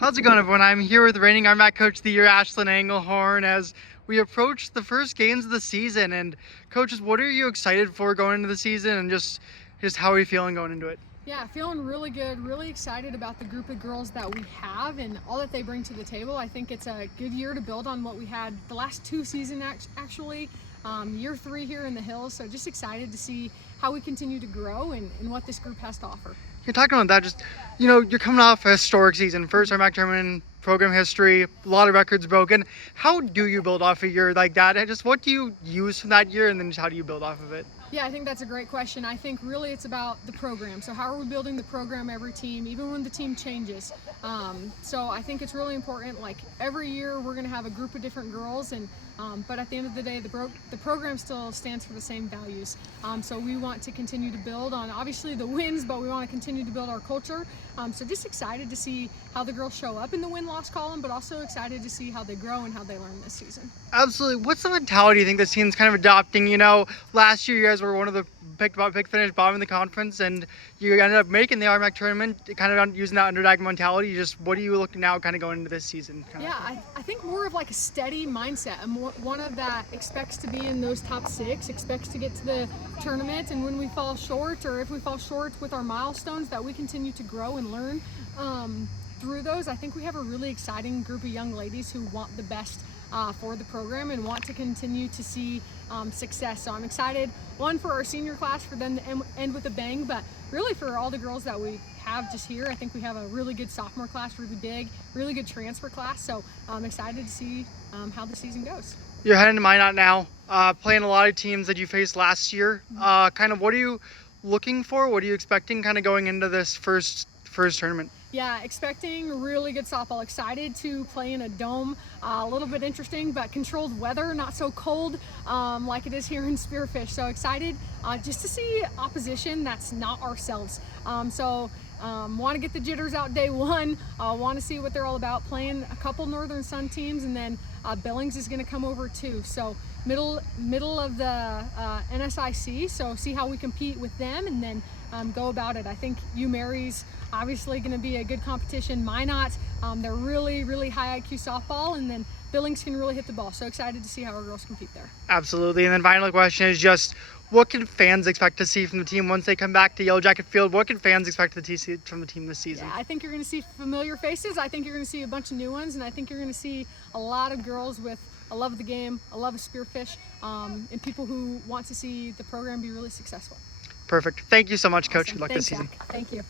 How's it going, everyone? I'm here with reigning RMAC Coach of the Year, Ashlyn Englehorn, as we approach the first games of the season. And coaches, what are you excited for going into the season, and just how are you feeling going into it? Yeah, feeling really good, really excited about the group of girls that we have and all that they bring to the table. I think it's a good year to build on what we had the last two seasons actually, year 3 here in the Hills. So just excited to see how we continue to grow and what this group has to offer. You're talking about that, just, you're coming off a historic season, first RMAC tournament, program history, a lot of records broken. How do you build off a year like that? And just what do you use from that year, and then just how do you build off of it? Yeah, I think that's a great question. I think really it's about the program. So how are we building the program every team, even when the team changes? So I think it's really important, like every year we're going to have a group of different girls, and but at the end of the day, the program still stands for the same values. So we want to continue to build on obviously the wins, but we want to continue to build our culture. So just excited to see how the girls show up in the win-loss column, but also excited to see how they grow and how they learn this season. Absolutely. What's the mentality you think this team's kind of adopting? Last year you guys were one of the pick finish bottom in the conference, and you ended up making the RMAC tournament, kind of using that underdog mentality. Just what are you looking now kind of going into this season? Yeah, I think more of like a steady mindset. I'm one of that expects to be in those top 6, expects to get to the tournament, and when we fall short, or if we fall short with our milestones, that we continue to grow and learn through those. I think we have a really exciting group of young ladies who want the best for the program and want to continue to see success. So I'm excited, one, for our senior class, for them to end with a bang, but really for all the girls that we have just here. I think we have a really good sophomore class, really big, really good transfer class. So I'm excited to see how the season goes. You're heading to Minot now, playing a lot of teams that you faced last year. Kind of what are you looking for? What are you expecting kind of going into this first tournament? Yeah, expecting really good softball. Excited to play in a dome. A little bit interesting, but controlled weather, not so cold like it is here in Spearfish. So excited just to see opposition that's not ourselves. Want to get the jitters out day 1. Want to see what they're all about. Playing a couple Northern Sun teams, and then Billings is going to come over too. So middle of the NSIC. So see how we compete with them, and then go about it. I think UMary's obviously going to be a good competition. Minot, they're really high IQ softball, and then Billings can really hit the ball. So excited to see how our girls compete there. Absolutely. And then final question is just, what can fans expect to see from the team once they come back to Yellow Jacket Field? What can fans expect to see from the team this season? Yeah, I think you're going to see familiar faces. I think you're going to see a bunch of new ones, and I think you're going to see a lot of girls with a love of the game, a love of Spearfish, and people who want to see the program be really successful. Perfect. Thank you so much, Coach. Awesome. Good luck Thanks, this season. Jack. Thank you.